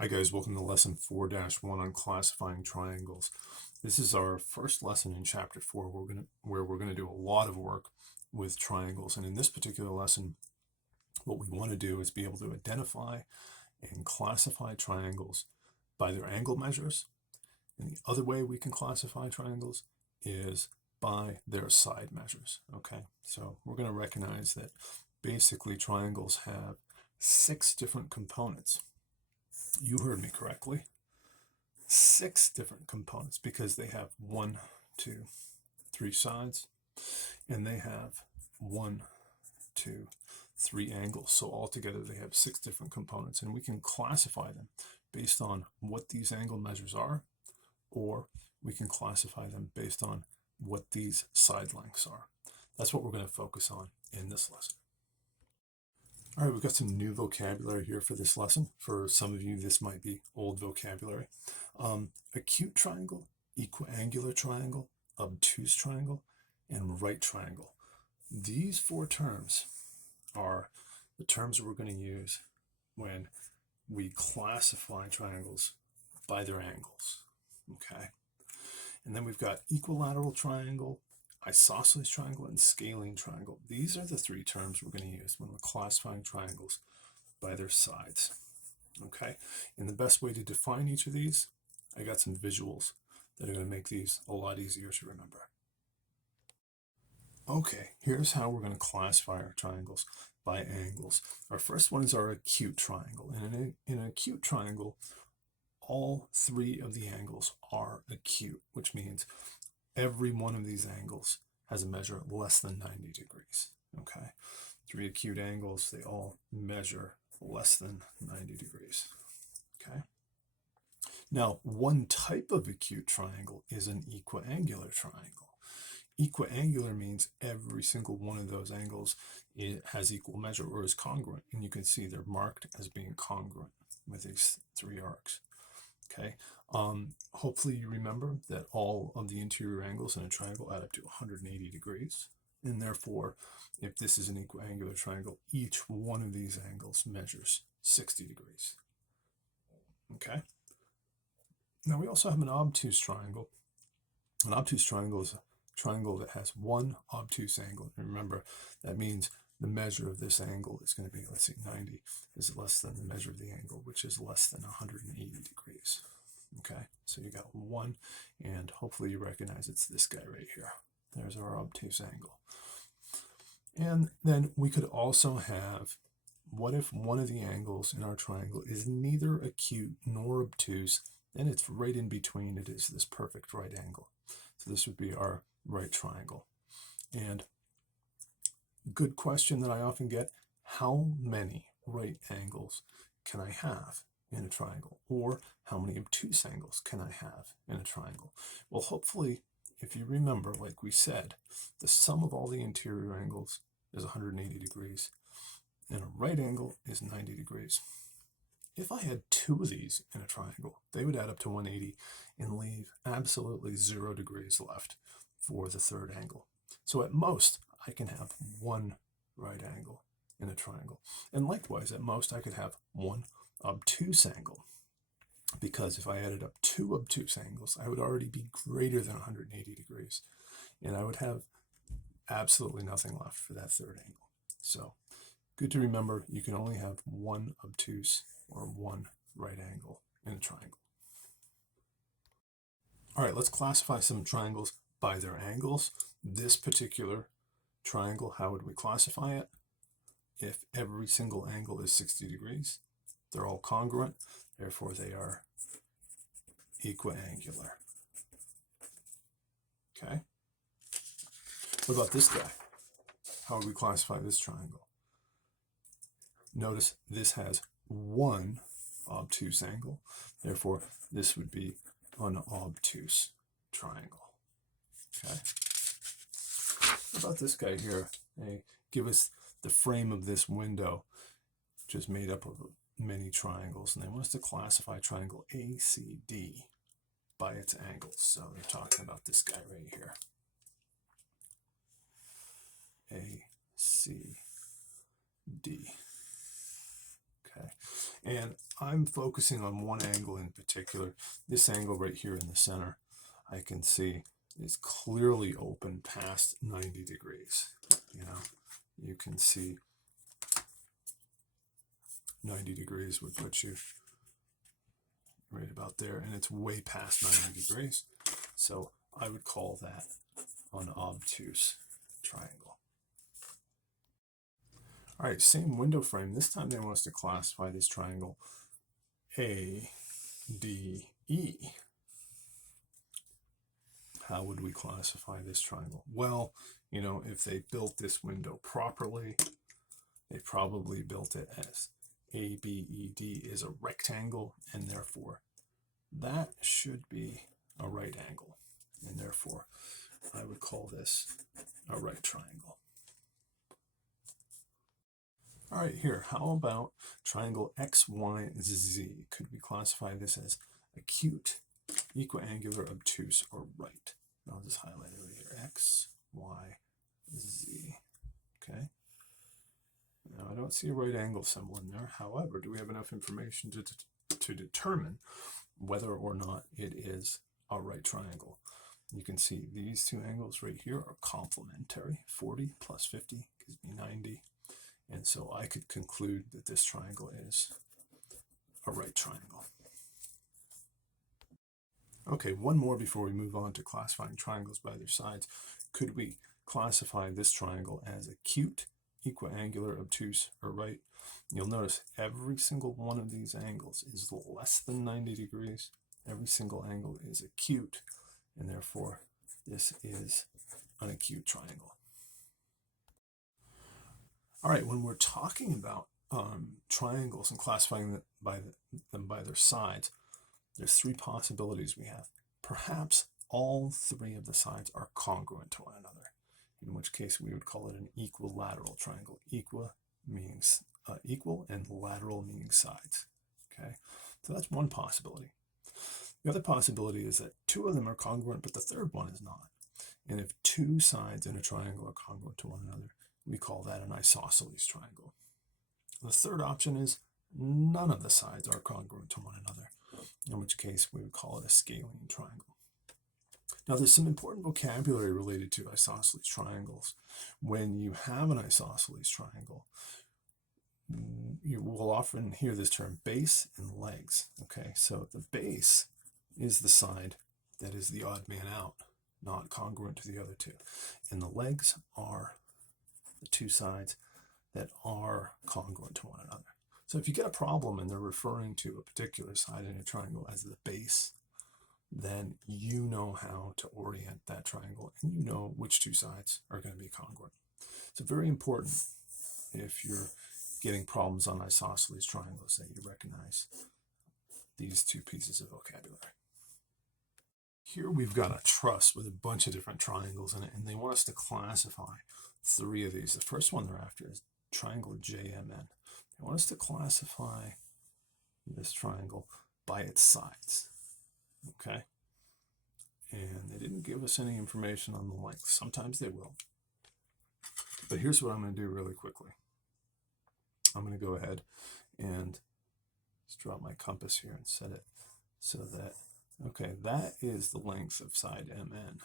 Hi guys, welcome to lesson 4-1 on classifying triangles. This is our first lesson in chapter 4 where we're going to do a lot of work with triangles. And in this particular lesson, what we want to do is be able to identify and classify triangles by their angle measures. And the other way we can classify triangles is by their side measures. Okay, so we're going to recognize that basically triangles have 6 different components. You heard me correctly. 6 different components because they have 1, 2, 3 sides, and they have 1, 2, 3 angles. So altogether they have 6 different components, and we can classify them based on what these angle measures are, or we can classify them based on what these side lengths are. That's what we're going to focus on in this lesson. All right, we've got some new vocabulary here for this lesson. For some of you, this might be old vocabulary. Acute triangle, equiangular triangle, obtuse triangle, and right triangle. These 4 terms are the terms we're going to use when we classify triangles by their angles, okay? And then we've got equilateral triangle, isosceles triangle, and scalene triangle. These are the 3 terms we're going to use when we're classifying triangles by their sides. Okay, and the best way to define each of these, I got some visuals that are going to make these a lot easier to remember. Okay, here's how we're going to classify our triangles by angles. Our first one is our acute triangle. And in an acute triangle, all 3 of the angles are acute, which means every one of these angles has a measure less than 90 degrees. Okay, 3 acute angles, they all measure less than 90 degrees. Okay. Now, one type of acute triangle is an equiangular triangle. Equiangular means every single one of those angles has equal measure or is congruent, and you can see they're marked as being congruent with these 3 arcs. Okay, hopefully you remember that all of the interior angles in a triangle add up to 180 degrees, and therefore, if this is an equiangular triangle, each one of these angles measures 60 degrees. Okay, now we also have an obtuse triangle. An obtuse triangle is a triangle that has 1 obtuse angle. And remember, that means the measure of this angle is going to be, let's see, 90 is less than the measure of the angle, which is less than 180 degrees. Okay, so you got 1, and hopefully you recognize it's this guy right here. There's our obtuse angle. And then we could also have, what if one of the angles in our triangle is neither acute nor obtuse, and it's right in between, it is this perfect right angle. So this would be our right triangle. And good question that I often get, how many right angles can I have in a triangle? Or how many obtuse angles can I have in a triangle? Well, hopefully, if you remember, like we said, the sum of all the interior angles is 180 degrees, and a right angle is 90 degrees. If I had 2 of these in a triangle, they would add up to 180 and leave absolutely 0 degrees left for the 3rd angle. So at most, I can have 1 right angle in a triangle. And likewise, at most, I could have 1 obtuse angle, because if I added up 2 obtuse angles, I would already be greater than 180 degrees, and I would have absolutely nothing left for that 3rd angle. So good to remember, you can only have 1 obtuse or 1 right angle in a triangle. All right, let's classify some triangles by their angles. This particular triangle, how would we classify it? If every single angle is 60 degrees, they're all congruent, therefore they are equiangular. Okay. What about this guy? How would we classify this triangle? Notice this has 1 obtuse angle, therefore this would be an obtuse triangle. Okay. What about this guy here? They give us the frame of this window, which is made up of many triangles, and they want us to classify triangle ACD by its angles. So they're talking about this guy right here. ACD. Okay. And I'm focusing on one angle in particular. This angle right here in the center, I can see is clearly open past 90 degrees. You know, you can see 90 degrees would put you right about there, and it's way past 90 degrees. So I would call that an obtuse triangle. All right, same window frame. This time they want us to classify this triangle ADE. How would we classify this triangle? Well, you know, if they built this window properly, they probably built it as ABED is a rectangle, and therefore that should be a right angle, and therefore I would call this a right triangle. All right, here, how about triangle XYZ? Could we classify this as acute, equiangular, obtuse, or right? I'll just highlight it right here, X, Y, Z, okay? Now, I don't see a right angle symbol in there. However, do we have enough information to determine whether or not it is a right triangle? You can see these two angles right here are complementary. 40 plus 50 gives me 90. And so I could conclude that this triangle is a right triangle. Okay, one more before we move on to classifying triangles by their sides. Could we classify this triangle as acute, equiangular, obtuse, or right? You'll notice every single one of these angles is less than 90 degrees. Every single angle is acute, and therefore this is an acute triangle. All right, when we're talking about triangles and classifying them by their sides, there's three possibilities we have. Perhaps all three of the sides are congruent to one another, in which case we would call it an equilateral triangle. Equi means equal, and lateral meaning sides. Okay, so that's one possibility. The other possibility is that two of them are congruent, but the third one is not. And if two sides in a triangle are congruent to one another, we call that an isosceles triangle. The third option is none of the sides are congruent to one another, in which case we would call it a scalene triangle. Now, there's some important vocabulary related to isosceles triangles. When you have an isosceles triangle, you will often hear this term base and legs. Okay, so the base is the side that is the odd man out, not congruent to the other two. And the legs are the two sides that are congruent to one another. So if you get a problem and they're referring to a particular side in a triangle as the base, then you know how to orient that triangle, and you know which two sides are going to be congruent. It's very important if you're getting problems on isosceles triangles that you recognize these two pieces of vocabulary. Here we've got a truss with a bunch of different triangles in it, and they want us to classify three of these. The first one they're after is triangle JMN. They want us to classify this triangle by its sides. Okay? And they didn't give us any information on the length. Sometimes they will. But here's what I'm going to do really quickly. I'm going to go ahead and just drop my compass here and set it so that, okay, that is the length of side MN.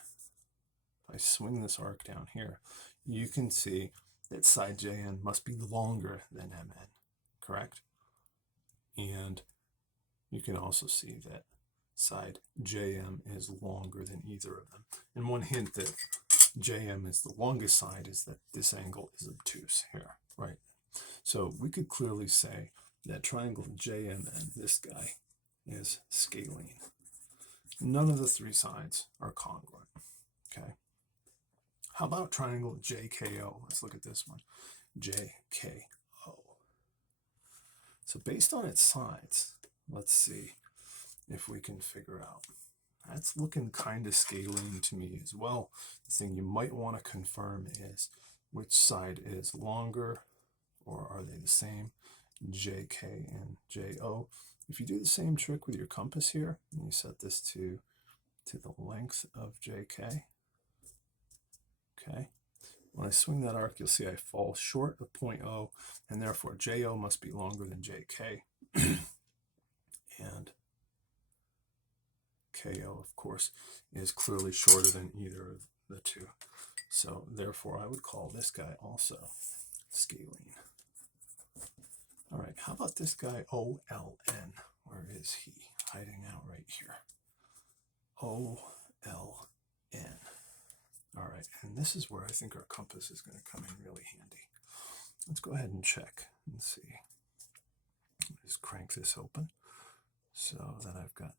If I swing this arc down here, you can see that side JN must be longer than MN, correct? And you can also see that side JM is longer than either of them. And one hint that JM is the longest side is that this angle is obtuse here, right? So we could clearly say that triangle JMN, this guy, is scalene. None of the three sides are congruent, okay? How about triangle JKO? Let's look at this one, JKO. So based on its sides, let's see if we can figure out. That's looking kind of scalene to me as well. The thing you might want to confirm is which side is longer, or are they the same? JK and JO. If you do the same trick with your compass here, and you set this to the length of JK, okay, when I swing that arc, you'll see I fall short of 0.0, and therefore JO must be longer than JK. And KO, of course, is clearly shorter than either of the two. So therefore, I would call this guy also scalene. All right, how about this guy OLN? Where is he? Hiding out right here. OLN. All right, and this is where I think our compass is going to come in really handy. Let's go ahead and check and see. Just crank this open so that I've got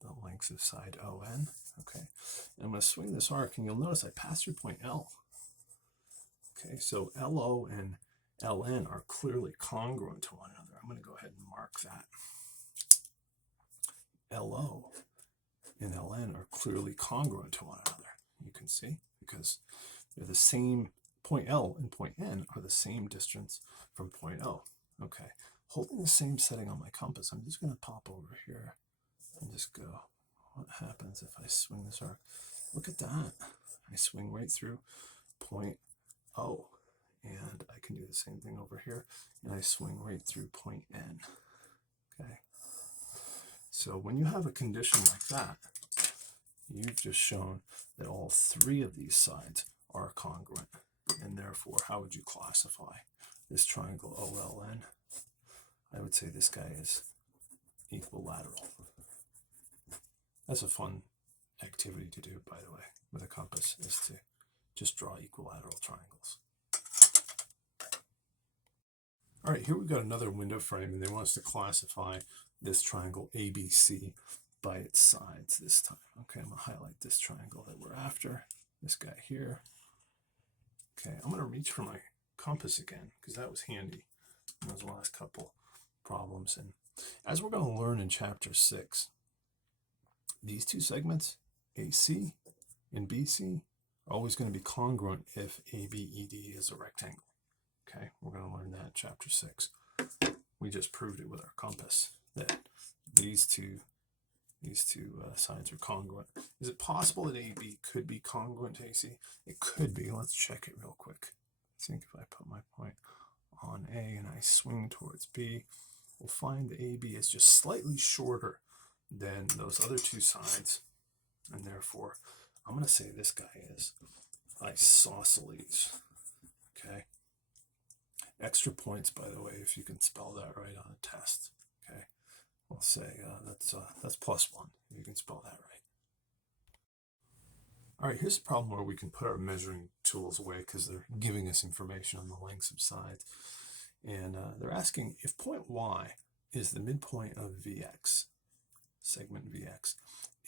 the length of side ON. Okay, and I'm going to swing this arc, and you'll notice I passed through point L. Okay, so LO and LN are clearly congruent to one another. I'm going to go ahead and mark that. LO and LN are clearly congruent to one another. You can see, because they're the same. Point L and point N are the same distance from point O. Okay, holding the same setting on my compass, I'm just going to pop over here and just go, what happens if I swing this arc? Look at that. I swing right through point O. And I can do the same thing over here, and I swing right through point N. Okay. So when you have a condition like that, you've just shown that all three of these sides are congruent. And therefore, how would you classify this triangle OLN? I would say this guy is equilateral. That's a fun activity to do, by the way, with a compass, is to just draw equilateral triangles. All right, here we've got another window frame, and they want us to classify this triangle ABC by its sides this time. Okay, I'm going to highlight this triangle that we're after, this guy here. Okay, I'm going to reach for my compass again, because that was handy in those last couple problems. And as we're going to learn in Chapter 6, these two segments, AC and BC, are always going to be congruent if ABED is a rectangle. Okay, we're going to learn that in Chapter 6. We just proved it with our compass, that these two sides are congruent. Is it possible that AB could be congruent to AC? It could be. Let's check it real quick. I think if I put my point on A and I swing towards B, we'll find that AB is just slightly shorter than those other two sides, and therefore I'm going to say this guy is isosceles. Okay. Extra points, by the way, if you can spell that right on a test. Okay, we'll say that's +1 if you can spell that right. All right, here's a problem where we can put our measuring tools away because they're giving us information on the lengths of sides, and they're asking if point Y is the midpoint of VX, segment VX,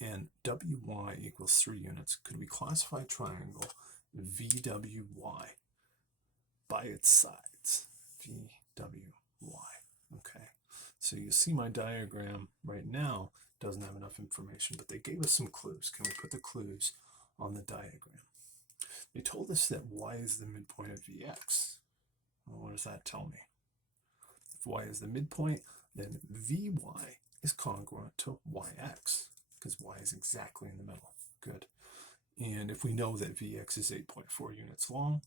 and WY equals 3 units. Could we classify triangle VWY by its sides? VWY. Okay, so you see my diagram right now doesn't have enough information, but they gave us some clues. Can we put the clues on the diagram? They told us that Y is the midpoint of VX. Well, what does that tell me? If Y is the midpoint, then VY is congruent to YX, because Y is exactly in the middle. Good. And if we know that VX is 8.4 units long,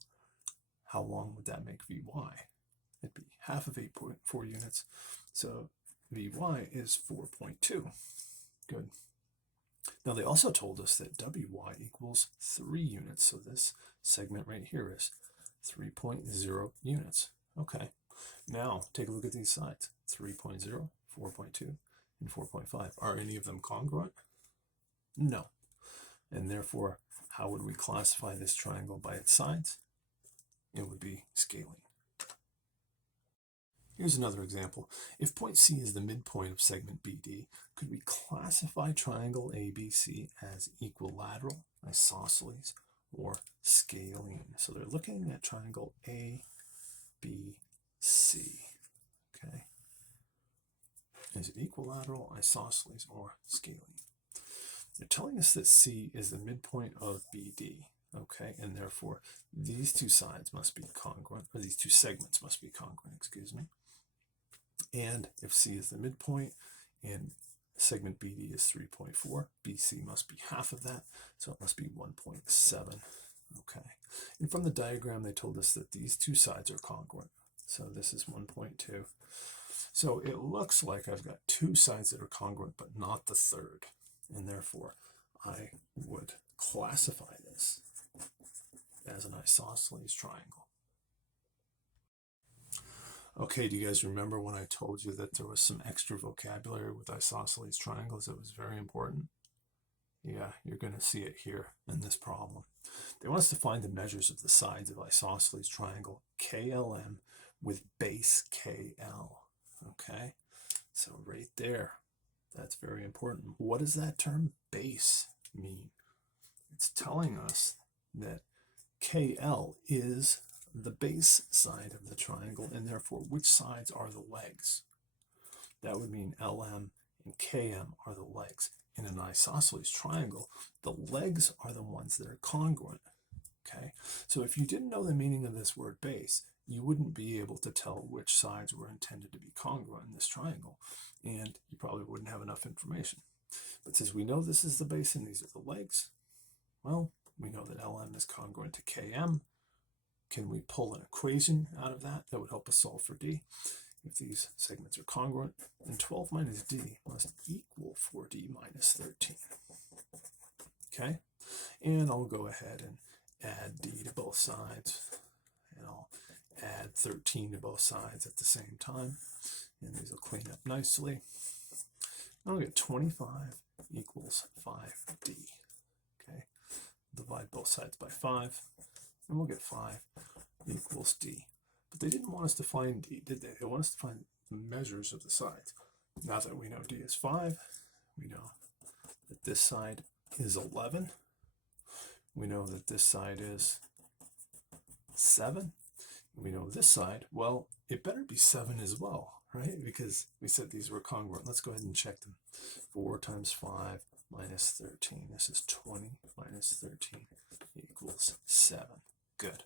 how long would that make VY? It'd be half of 8.4 units. So VY is 4.2. Good. Now they also told us that WY equals 3 units. So this segment right here is 3.0 units. Okay. Now take a look at these sides. 3.0, 4.2, and 4.5. Are any of them congruent? No. And therefore, how would we classify this triangle by its sides? It would be scalene. Here's another example. If point C is the midpoint of segment BD, could we classify triangle ABC as equilateral, isosceles, or scalene? So they're looking at triangle ABC. Okay. Is it equilateral, isosceles, or scalene? They're telling us that C is the midpoint of BD. Okay, and therefore these two sides must be congruent, or these two segments must be congruent, excuse me. And if C is the midpoint and segment BD is 3.4, BC must be half of that, so it must be 1.7. Okay, and from the diagram they told us that these two sides are congruent, so this is 1.2. So it looks like I've got two sides that are congruent, but not the third. And therefore, I would classify this as an isosceles triangle. Okay, do you guys remember when I told you that there was some extra vocabulary with isosceles triangles that was very important? Yeah, you're going to see it here in this problem. They want us to find the measures of the sides of isosceles triangle KLM with base KL. Okay, so right there, that's very important. What does that term base mean? It's telling us that KL is the base side of the triangle, and therefore which sides are the legs? That would mean LM and KM are the legs. In an isosceles triangle, the legs are the ones that are congruent. Okay, so if you didn't know the meaning of this word base, you wouldn't be able to tell which sides were intended to be congruent in this triangle, and you probably wouldn't have enough information. But since we know this is the base and these are the legs, well, we know that LM is congruent to KM. Can we pull an equation out of that that would help us solve for D? If these segments are congruent, then 12 minus D must equal 4D minus 13. Okay, and I'll go ahead and add D to both sides, and I'll add 13 to both sides at the same time, and these will clean up nicely. And I'll get 25 equals 5D. Okay, divide both sides by 5, and we'll get 5 equals D. But they didn't want us to find D, did they? They want us to find the measures of the sides. Now that we know D is 5, we know that this side is 11. We know that this side is 7. We know this side, well, it better be 7 as well, right? Because we said these were congruent. Let's go ahead and check them. 4 times 5 minus 13. This is 20 minus 13 equals 7. Good.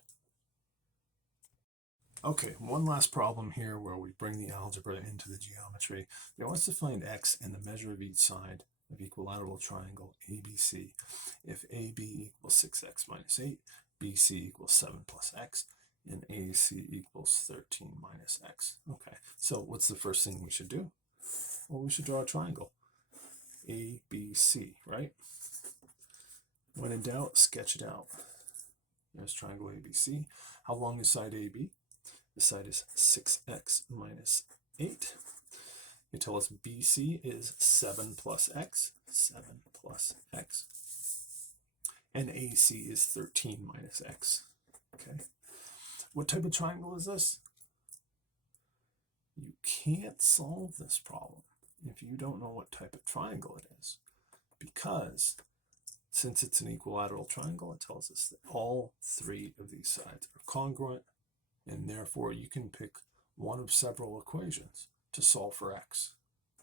Okay, one last problem here where we bring the algebra into the geometry. They want us to find x and the measure of each side of equilateral triangle ABC if AB equals 6x minus 8, BC equals 7 plus x, and AC equals 13 minus x. Okay, so what's the first thing we should do? Well, we should draw a triangle. ABC, right? When in doubt, sketch it out. There's triangle ABC. How long is side AB? The side is 6x minus 8. They tell us BC is 7 plus x, 7 plus x. And AC is 13 minus x. Okay. What type of triangle is this? You can't solve this problem if you don't know what type of triangle it is, because since it's an equilateral triangle, it tells us that all three of these sides are congruent, and therefore you can pick one of several equations to solve for x.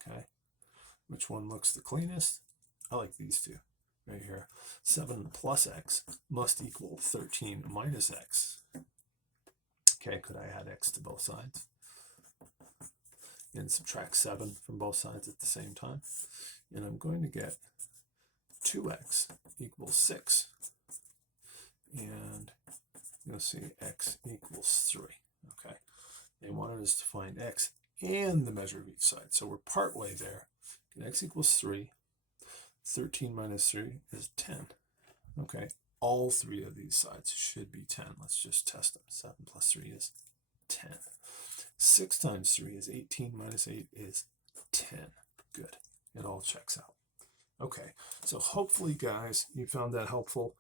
Okay, which one looks the cleanest? I like these two right here. 7 plus x must equal 13 minus x. Okay, could I add x to both sides and subtract 7 from both sides at the same time? And I'm going to get 2x equals 6. And you'll see x equals 3. Okay, they wanted us to find x and the measure of each side. So we're part way there. X equals 3. 13 minus 3 is 10. Okay, all three of these sides should be 10. Let's just test them. 7 plus 3 is 10. 6 times 3 is 18 minus 8 is 10. Good. It all checks out. Okay, so hopefully, guys, you found that helpful.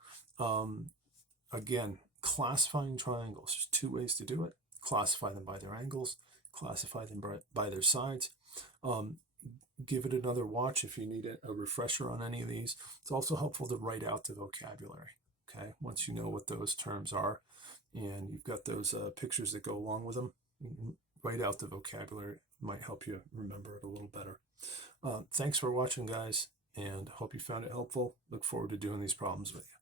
Again, classifying triangles. There's two ways to do it. Classify them by their angles. Classify them by their sides. Give it another watch if you need a refresher on any of these. It's also helpful to write out the vocabulary. Okay, once you know what those terms are and you've got those pictures that go along with them, write out the vocabulary. It might help you remember it a little better. Thanks for watching, guys, and hope you found it helpful. Look forward to doing these problems with you.